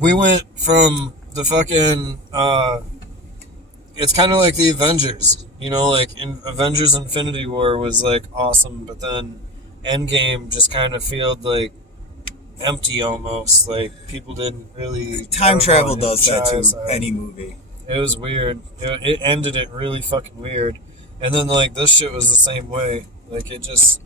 We went from the fucking, it's kind of like the Avengers, you know, like in Avengers Infinity War was like awesome, but then Endgame just kind of felt like empty almost, like people didn't really... Time travel does that to any movie. It was weird. It ended it really fucking weird. And then like this shit was the same way. Like it just,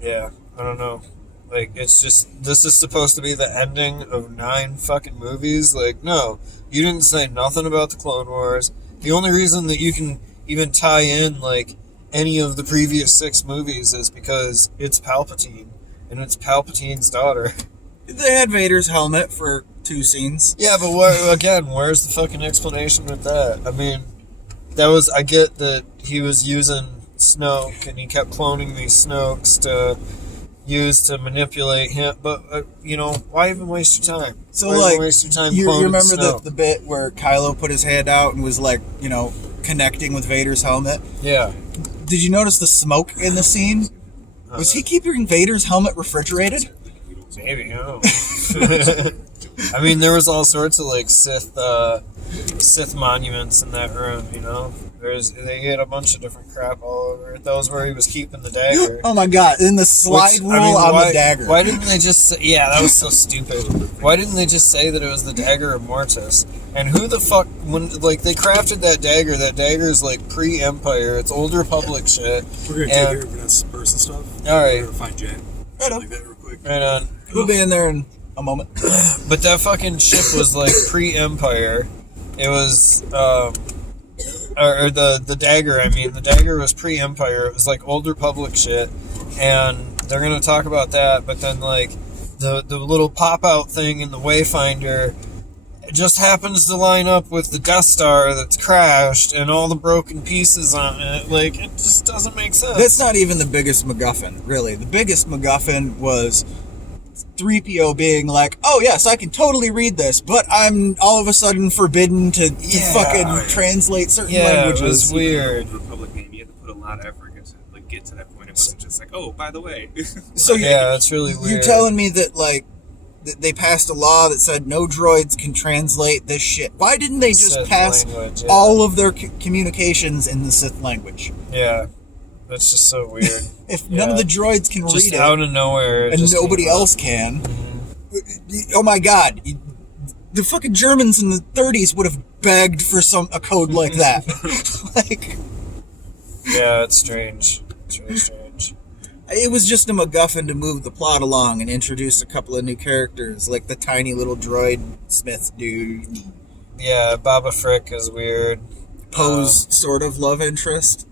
yeah, I don't know. Like, it's just, this is supposed to be the ending of 9 fucking movies. Like, no, you didn't say nothing about the Clone Wars. The only reason that you can even tie in, like, any of the previous 6 movies is because it's Palpatine, and it's Palpatine's daughter. They had Vader's helmet for 2 scenes. Yeah, but where's the fucking explanation with that? I mean, I get that he was using Snoke, and he kept cloning these Snokes to use to manipulate him, but you know, why even waste your time? So why like, even waste your time you remember Snoke? the bit where Kylo put his hand out and was like, you know, connecting with Vader's helmet? Yeah. Did you notice the smoke in the scene? Was he keeping Vader's helmet refrigerated? Maybe, I don't know. I mean, there was all sorts of like Sith monuments in that room, you know? They had a bunch of different crap all over it. That was where he was keeping the dagger. Oh my god, in the slide rule on the dagger. Why didn't they just say, yeah, that was so stupid. Why didn't they just say that it was the dagger of Mortis? And who the fuck, when, like, they crafted that dagger is like pre-Empire, it's Old Republic shit. We're gonna take care of this person stuff. Alright. We're gonna find Jen. Right on. Like that real quick. Right on. We'll be in there in a moment. But that fucking ship was like pre-Empire. It was, or the dagger, I mean, the dagger was pre-Empire. It was like Old Republic shit, and they're gonna talk about that. But then like the little pop-out thing in the Wayfinder just happens to line up with the Death Star that's crashed and all the broken pieces on it. Like, it just doesn't make sense. That's not even the biggest MacGuffin, really. The biggest MacGuffin was 3PO being like, oh yes, I can totally read this, but I'm all of a sudden forbidden to fucking translate certain languages. It was weird. Old Republic name, you had to put a lot of effort to like get to that point. It wasn't just like, oh, by the way. So yeah, that's really weird. You're telling me that like they passed a law that said no droids can translate this shit. Why didn't they just pass all of their communications in the Sith language? Yeah. That's just so weird. If none of the droids can just read it, out of nowhere, and nobody else can, oh my god, the fucking Germans in the 30s would have begged for a code like that. Like, yeah, it's strange. It's really strange. It was just a MacGuffin to move the plot along and introduce a couple of new characters, like the tiny little droid Smith dude. Yeah, Baba Frick is weird. Poe's sort of love interest.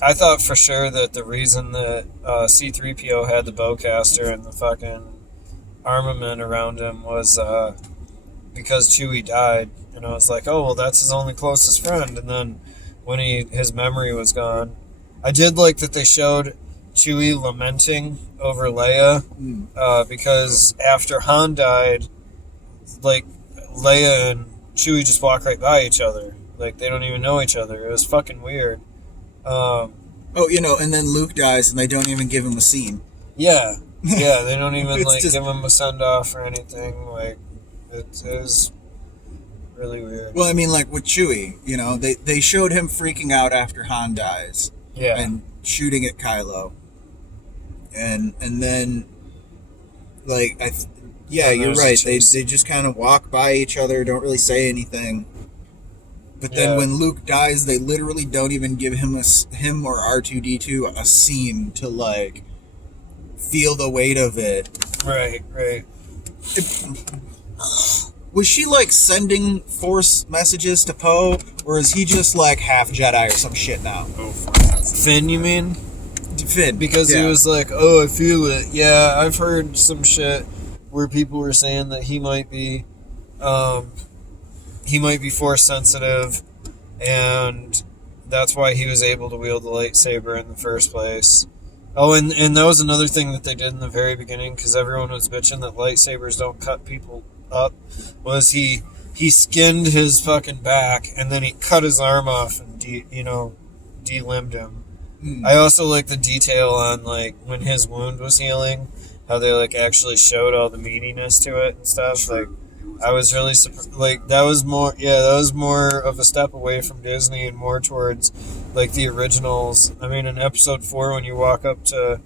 I thought for sure that the reason that C-3PO had the bowcaster and the fucking armament around him was because Chewie died. And I was like, oh, well, that's his only closest friend. And then when his memory was gone, I did like that they showed Chewie lamenting over Leia because after Han died, like, Leia and Chewie just walk right by each other. Like, they don't even know each other. It was fucking weird. And then Luke dies and they don't even give him a scene. Yeah, they don't even like just... give him a send-off or anything. Like, it was really weird. Well, I mean, like with Chewie, they showed him freaking out after Han dies. Yeah. And shooting at Kylo. And then, like, you're right. They just kind of walk by each other, don't really say anything. But then when Luke dies, they literally don't even give him or R2-D2 a scene to, like, feel the weight of it. Right. Was she, like, sending Force messages to Poe, or is he just, like, half Jedi or some shit now? Finn, you mean? Finn. Because he was like, oh, I feel it. Yeah, I've heard some shit where people were saying that he might be Force sensitive, and that's why he was able to wield the lightsaber in the first place. Oh, and that was another thing that they did in the very beginning, because everyone was bitching that lightsabers don't cut people up, was he skinned his fucking back, and then he cut his arm off and delimbed him. I also like the detail on, like, when his wound was healing, how they like actually showed all the meatiness to it and stuff. True. Like, I was really like that was more of a step away from Disney and more towards like the originals. I mean, in episode 4, when you walk up to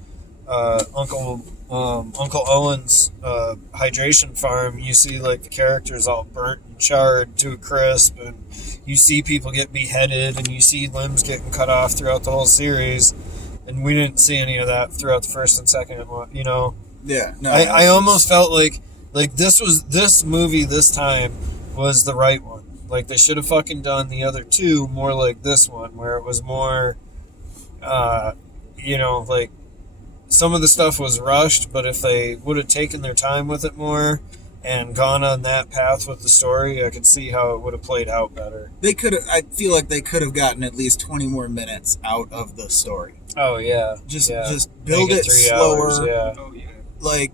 Uncle Owen's hydration farm, you see like the characters all burnt and charred to a crisp, and you see people get beheaded, and you see limbs getting cut off throughout the whole series, and we didn't see any of that throughout the first and second one. You know, Yeah, no. I almost felt like this movie this time was the right one. Like, they should have fucking done the other two more like this one, where it was more, like, some of the stuff was rushed, but if they would have taken their time with it more and gone on that path with the story, I could see how it would have played out better. They could have. I feel like they could have gotten at least 20 more minutes out of the story. Oh yeah, Just yeah. build Make it 3 slower. hours, yeah. Oh yeah. Like,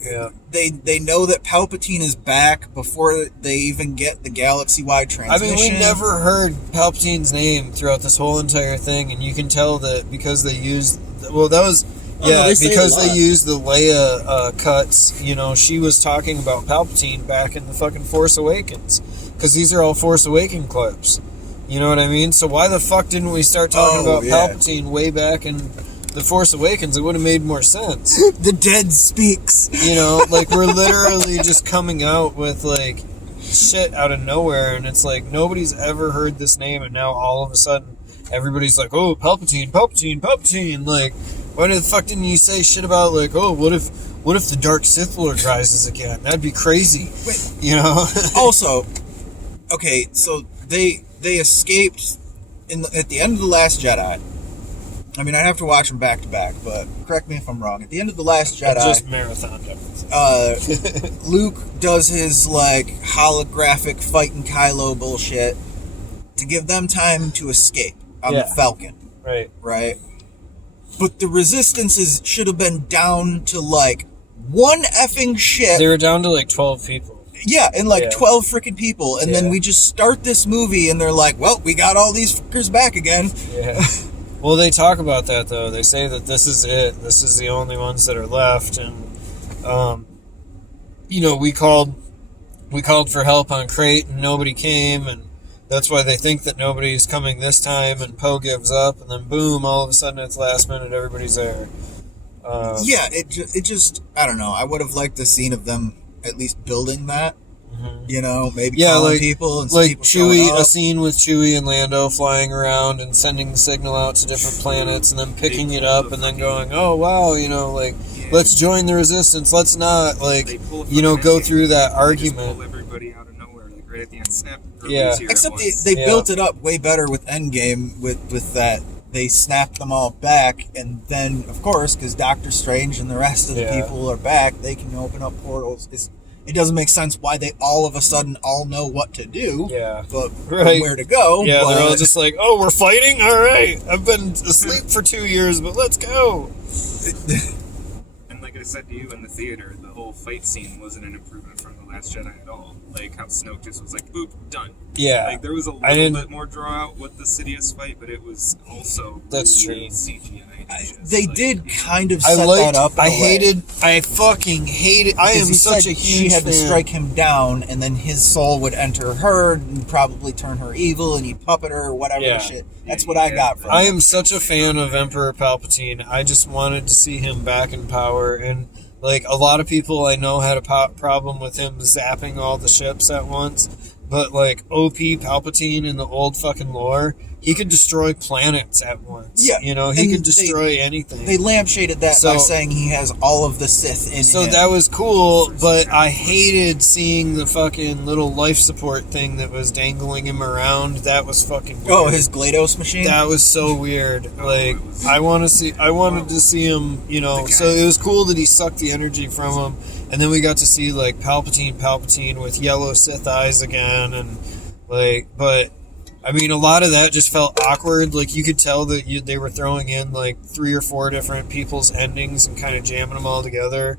Yeah. they know that Palpatine is back before they even get the galaxy-wide I transmission. mean, we never heard Palpatine's name throughout this whole entire thing, and you can tell that because they used... Well, that was... Oh, no, they say because a lot. they used the Leia cuts, she was talking about Palpatine back in the fucking Force Awakens. Because these are all Force Awaken clips. You know what I mean? So why the fuck didn't we start talking about Palpatine way back in the Force Awakens? It would have made more sense. The dead speaks. Like, we're literally just coming out with, like, shit out of nowhere, and it's like, nobody's ever heard this name, and now all of a sudden, everybody's like, oh, Palpatine, Palpatine, Palpatine. Like, why the fuck didn't you say shit about, like, oh, what if the Dark Sith Lord rises again? That'd be crazy. Wait. Also, okay, so they escaped at the end of The Last Jedi. I mean, I'd have to watch them back to back, but correct me if I'm wrong. At the end of The Last Jedi, Just marathoned everything. Luke does his, like, holographic fighting Kylo bullshit to give them time to escape on the Falcon. Right. But the Resistances should have been down to, like, one effing ship. They were down to, like, 12 people. Yeah, and, like, 12 freaking people. And then we just start this movie, and they're like, well, we got all these fuckers back again. Yeah. Well, they talk about that, though. They say that this is it. This is the only ones that are left. And, we called for help on Crate, and nobody came, and that's why they think that nobody's coming this time, and Poe gives up, and then boom, all of a sudden it's last minute, everybody's there. It just, I don't know. I would have liked a scene of them at least building that. Maybe calling people and like people Chewie, showing up. a scene with Chewie and Lando flying around and sending the signal out to different planets, and then picking it up and then going, oh wow, let's join the Resistance. Let's not go through that argument. Just pull everybody out of nowhere, like right at the end. Snap. Except they built it up way better with Endgame with that. They snapped them all back, and then, of course, because Doctor Strange and the rest of the people are back, they can open up portals. It doesn't make sense why they all of a sudden all know what to do, but where to go. Yeah, they're all just like, oh, we're fighting? All right. I've been asleep for 2 years, but let's go. And like I said to you in the theater, the whole fight scene wasn't an improvement from The Last Jedi at all. Like how Snoke just was like, boop, done. Yeah. Like there was a little bit more draw out with the Sidious fight, but it was also really CGI. They did kind of set that up. I fucking hated. I am such a huge She had fan. to strike him down, and then his soul would enter her and probably turn her evil, and he'd puppet her or whatever the shit. That's what I got from it. I am such a fan of Emperor Palpatine. I just wanted to see him back in power, and like a lot of people I know had a problem with him zapping all the ships at once. But like OP Palpatine in the old fucking lore, he could destroy planets at once. Yeah, he could destroy anything. They lampshaded that by saying he has all of the Sith in him. So that was cool, but I hated seeing the fucking little life support thing that was dangling him around. That was fucking weird. Oh, his GLaDOS machine? That was so weird. Like, I wanted to see him, so it was cool that he sucked the energy from him. And then we got to see, like, Palpatine with yellow Sith eyes again, and, like, but, I mean, a lot of that just felt awkward. Like, you could tell that they were throwing in, like, 3 or 4 different people's endings and kind of jamming them all together.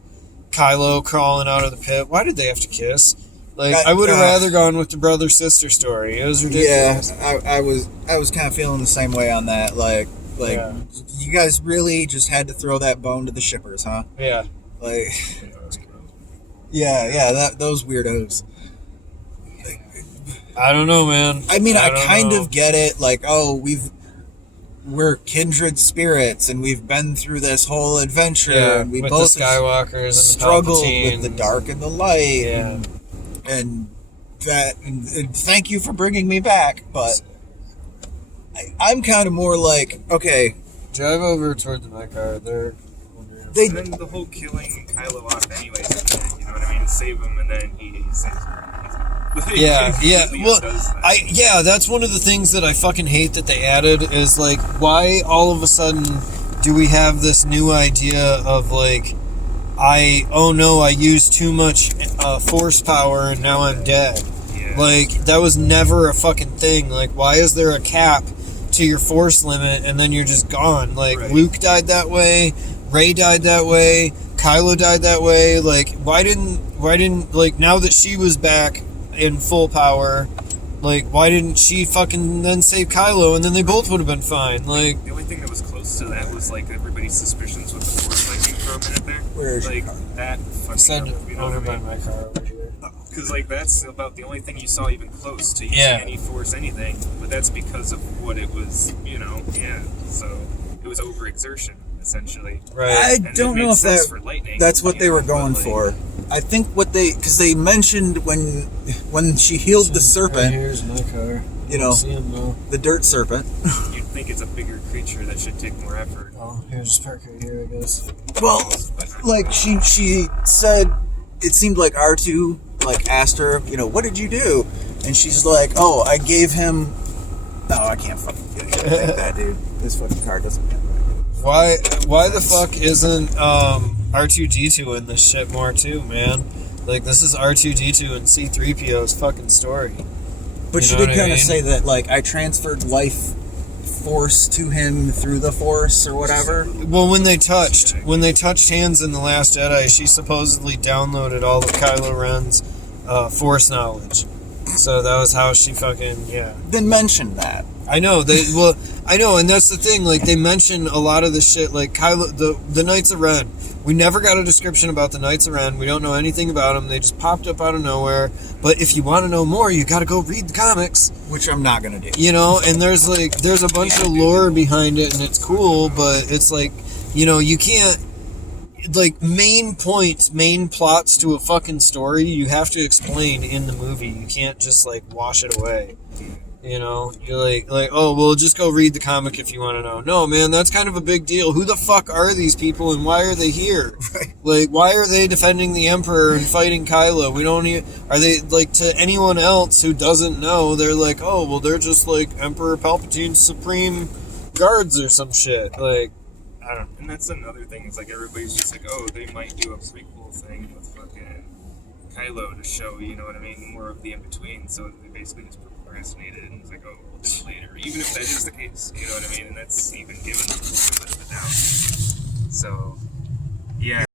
Kylo crawling out of the pit. Why did they have to kiss? Like, I would have rather gone with the brother-sister story. It was ridiculous. Yeah, I was kind of feeling the same way on that. Like, you guys really just had to throw that bone to the shippers, huh? Yeah. Like, yeah, those weirdos. I don't know, man. I mean, I don't kind know. of get it. Like, oh, we're kindred spirits, and we've been through this whole adventure, and we with both the Skywalkers and struggled the with the Palpatines. dark and the light, Yeah. and thank you for bringing me back. But I'm kind of more like, okay, Drive over towards my car. They're they And then the whole killing Kylo off anyways, you know what I mean? Save him, and then he saves him. Yeah. Well, Does that. that's one of the things that I fucking hate that they added is like, why all of a sudden do we have this new idea of like, I used too much force power and now I'm dead. Yeah. Like, that was never a fucking thing. Like, why is there a cap to your force limit and then you're just gone? Like, Right. Luke died that way, Rey died that way, Kylo died that way. Like, why didn't like, now that she was back in full power, like, why didn't she fucking then save Kylo and then they both would have been fine? Like, The only thing that was close to that was like everybody's suspicions with the force lightning for a minute there. Where is like your car? that fucking said you know over what I by mean? my car over here. Because like that's about the only thing you saw even close to using Yeah. any force anything, but that's because of what it was, you know. Yeah, so it was overexertion essentially. Right. I And it don't made know if sense that for lightning, that's what you they know, were but, going like, for. I think because they mentioned when she healed the Right serpent, here's my car. You know. See him now. the dirt serpent. You'd think it's a bigger creature that should take more effort. Oh, here's just park right here, I guess. Well, like she said, it seemed like R2 like asked her, you know, what did you do? And she's like, oh, I gave him. Oh, I can't fucking get that, dude. This fucking car doesn't have that. Why the fuck isn't R2D2 in this shit more too, man? Like, this is R2D2 and C3PO's fucking story. But You she know did what I kind of mean? say that, like, I transferred life force to him through the force or whatever. Well, when they touched hands in The Last Jedi, she supposedly downloaded all of Kylo Ren's force knowledge. So that was how she fucking, Then mention that. I know, and that's the thing, like, they mention a lot of the shit, like, Kylo, the Knights of Ren. We never got a description about the Knights of Ren. We don't know anything about them. They just popped up out of nowhere. But if you want to know more, you gotta go read the comics. Which I'm not going to do. You know, and there's a bunch of lore behind it, and it's cool, but it's like, you know, you can't, like, main plots to a fucking story, you have to explain in the movie. You can't just, like, wash it away. You know, you're like, oh, well, just go read the comic if you want to know. No, man, that's kind of a big deal. Who the fuck are these people and why are they here? Right. Like, why are they defending the Emperor and fighting Kylo? We don't even, are they, like, to anyone else who doesn't know, they're like, oh, well, they're just, like, Emperor Palpatine's supreme guards or some shit. Like, I don't know. And that's another thing. It's like everybody's just like, oh, they might do a prequel thing with fucking Kylo to show, you know what I mean, more of the in between. So they basically just procrastinated and it's like, oh, we'll do it later. Even if that is the case, you know what I mean. And that's even given a little bit of a doubt. So, yeah.